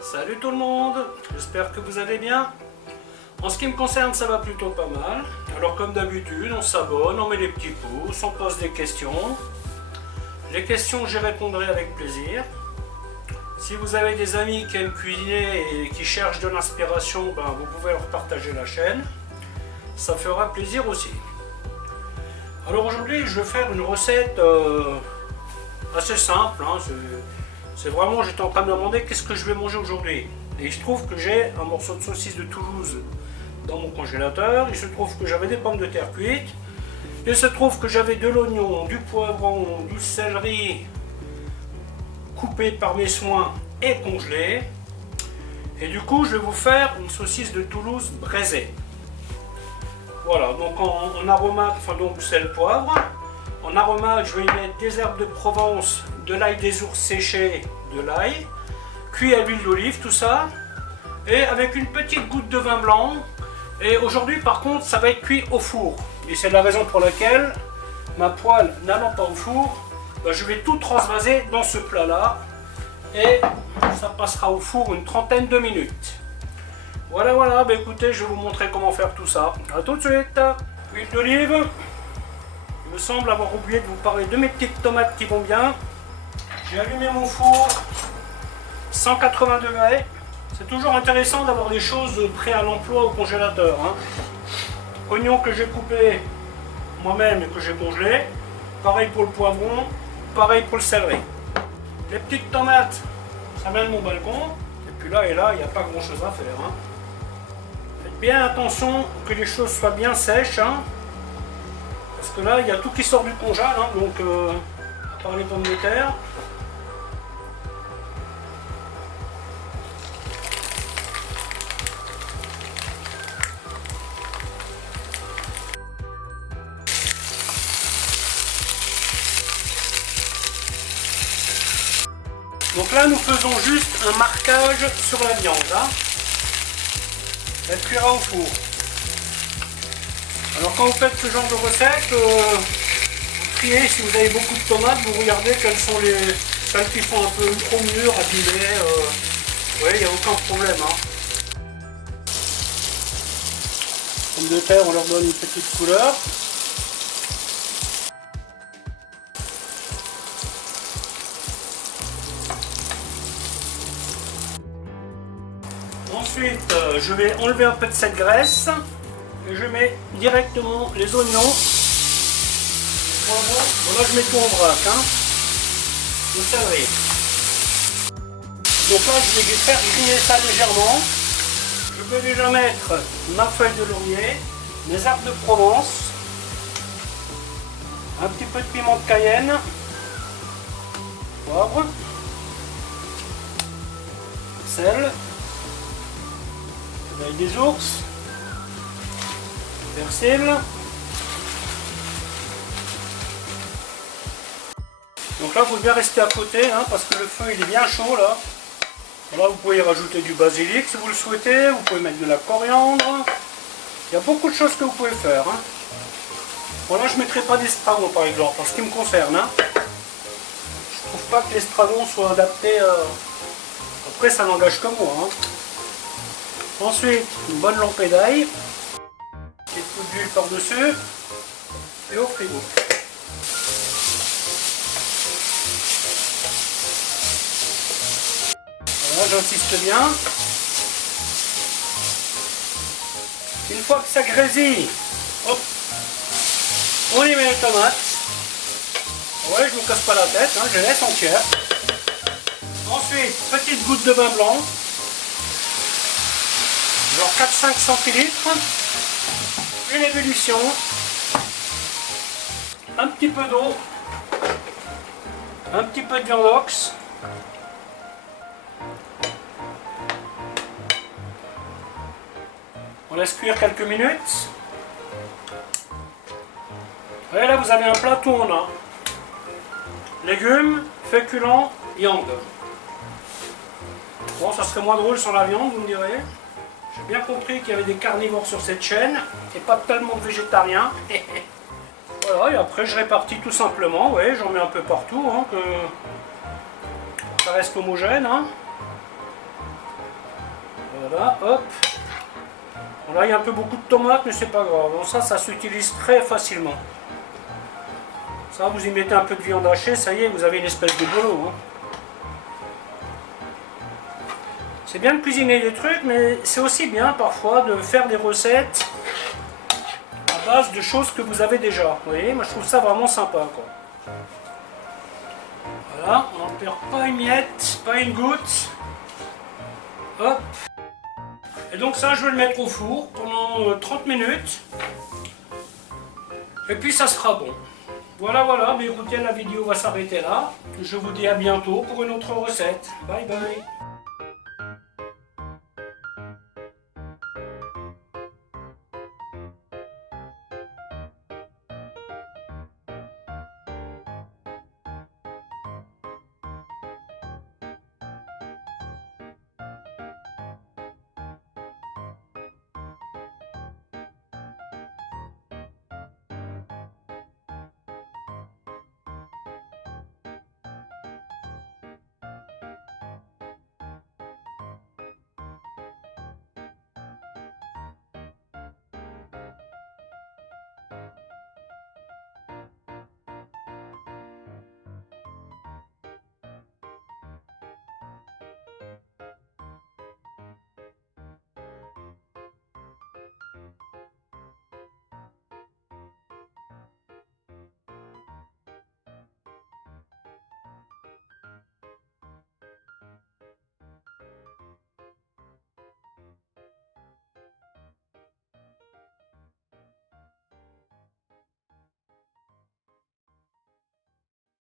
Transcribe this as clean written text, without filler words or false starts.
Salut tout le monde, j'espère que vous allez bien. En ce qui me concerne, ça va plutôt pas mal. Alors comme d'habitude, on s'abonne, on met les petits pouces, on pose des questions. Les questions, j'y répondrai avec plaisir. Si vous avez des amis qui aiment cuisiner et qui cherchent de l'inspiration, ben, vous pouvez leur partager la chaîne. Ça fera plaisir aussi. Alors aujourd'hui, je vais faire une recette assez simple. Hein. C'est vraiment, j'étais en train de me demander qu'est-ce que je vais manger aujourd'hui. Et il se trouve que j'ai un morceau de saucisse de Toulouse dans mon congélateur. Il se trouve que j'avais des pommes de terre cuites. Il se trouve que j'avais de l'oignon, du poivron, du céleri coupé par mes soins et congelé. Et du coup, je vais vous faire une saucisse de Toulouse braisée. Voilà, donc en aromate, enfin donc sel, poivre. En aromate, je vais y mettre des herbes de Provence, de l'ail des ours séché, de l'ail, cuit à l'huile d'olive, tout ça, et avec une petite goutte de vin blanc. Et aujourd'hui, par contre, ça va être cuit au four. Et c'est la raison pour laquelle, ma poêle n'allant pas au four, ben, je vais tout transvaser dans ce plat-là. Et ça passera au four une trentaine de minutes. Voilà, voilà, ben écoutez, je vais vous montrer comment faire tout ça. A tout de suite. Huile d'olive. Il me semble avoir oublié de vous parler de mes petites tomates qui vont bien. J'ai allumé mon four, 180 degrés. C'est toujours intéressant d'avoir des choses prêtes à l'emploi au congélateur. Hein. Oignons que j'ai coupés moi-même et que j'ai congelés. Pareil pour le poivron, pareil pour le céleri. Les petites tomates, ça vient de mon balcon. Et puis là et là, il n'y a pas grand chose à faire. Hein. Faites bien attention que les choses soient bien sèches. Hein. Parce que là, il y a tout qui sort du congèle. Hein. Donc, à part les pommes de terre. Donc là, nous faisons juste un marquage sur la viande. Hein. Elle cuira au four. Alors quand vous faites ce genre de recette, vous triez, si vous avez beaucoup de tomates, vous regardez quelles sont celles qui sont un peu trop mûres, abîmées. Oui, il n'y a aucun problème. Hein. Les pommes de terre, on leur donne une petite couleur. Ensuite, je vais enlever un peu de cette graisse et je mets directement les oignons. Bon, là, je mets tout en vrac. Hein. Le céleri. Donc là, je vais faire griller ça légèrement. Je peux déjà mettre ma feuille de laurier, mes herbes de Provence, un petit peu de piment de Cayenne, poivre, sel, l'ail des ours, persil. Donc là, il faut bien rester à côté hein, parce que le feu il est bien chaud là. Là, vous pouvez y rajouter du basilic si vous le souhaitez. Vous pouvez mettre de la coriandre. Il y a beaucoup de choses que vous pouvez faire. Hein. Bon, là, je ne mettrai pas d'estragon par exemple en ce qui me concerne. Hein. Je ne trouve pas que l'estragon soit adapté. Après, ça n'engage que moi. Hein. Ensuite, une bonne lampée d'ail, petite goutte d'huile par-dessus et au frigo. Voilà, j'insiste bien. Une fois que ça grésille, hop, on y met les tomates. Ouais, je ne me casse pas la tête, hein, je les laisse entières. Ensuite, petite goutte de vin blanc. Genre 4-5 centilitres, une ébullition, un petit peu d'eau, un petit peu de viande ox, on laisse cuire quelques minutes, et là vous avez un plat tout en un, légumes, féculents, viande. Bon, ça serait moins drôle sur la viande, vous me direz. J'ai bien compris qu'il y avait des carnivores sur cette chaîne et pas tellement de végétariens. Voilà, et après je répartis tout simplement, ouais, j'en mets un peu partout, hein, que ça reste homogène. Hein. Voilà, hop. Bon, là il y a un peu beaucoup de tomates, mais c'est pas grave. Bon, ça s'utilise très facilement. Ça, vous y mettez un peu de viande hachée, ça y est, vous avez une espèce de bolo. Hein. C'est bien de cuisiner des trucs, mais c'est aussi bien parfois de faire des recettes à base de choses que vous avez déjà. Vous voyez, moi je trouve ça vraiment sympa, quoi. Voilà, on n'en perd pas une miette, pas une goutte. Hop. Et donc ça, je vais le mettre au four pendant 30 minutes. Et puis ça sera bon. Voilà, voilà, mais écoutez, la vidéo va s'arrêter là. Je vous dis à bientôt pour une autre recette. Bye bye.